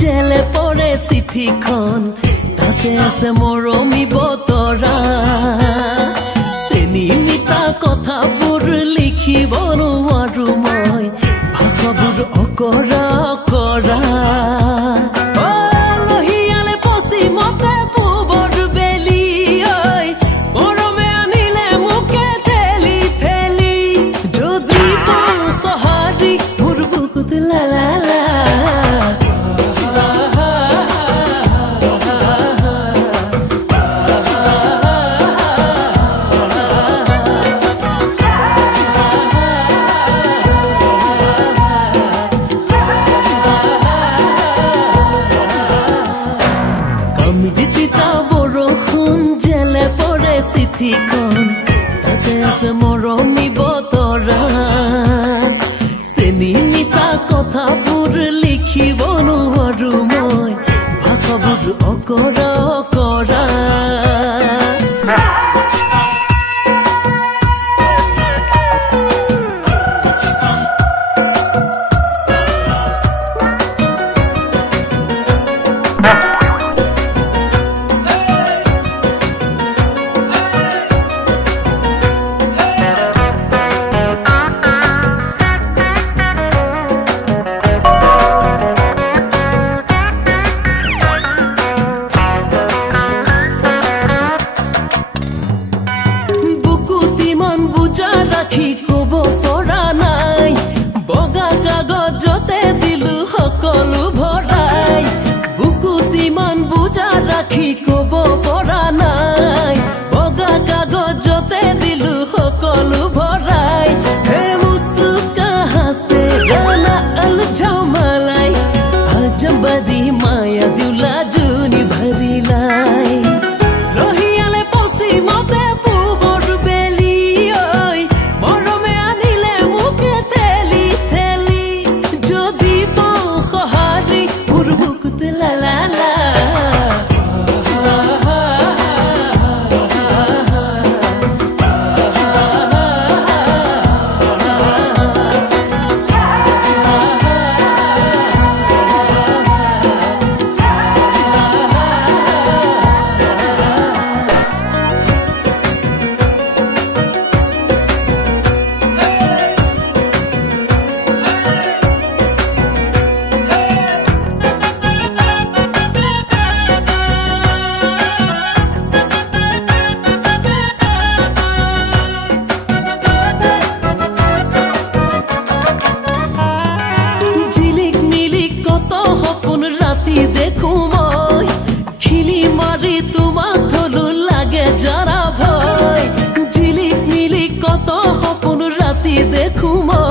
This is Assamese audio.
জেলে পৰে চিঠিখন তাতে আছে মৰমী বতৰা চেনি মিঠা কথাবোৰ লিখিব নোৱাৰো মই ভাষাবোৰ অকৰা অকৰা চিঠিখন তাতে আছে মৰমী বতৰা চেনি মিঠা কথাবোৰ লিখিব নোৱাৰো মই ভাষাবোৰ অকৰা অকৰা ৰাখি কব পৰা নাই বগা কাগজতে দিলো সকলো ভৰাই বুকুত ইমান বুজা ৰাখি কব পৰা নাই বগা কাগজতে দিলো সকলো ভৰাই হে মুস্কা হাসে গানা আলঝাও মালাই আজম্বৰী মায়া দিউলা জুনি ভৰিলাই ৰহিয়ালে পশ্চিমতে দেখো মই খিলি মাৰি তোমাক ধলু লাগে যাৰা ভয় ঝিলিক মিলি কত সপোন ৰাতি দেখো মই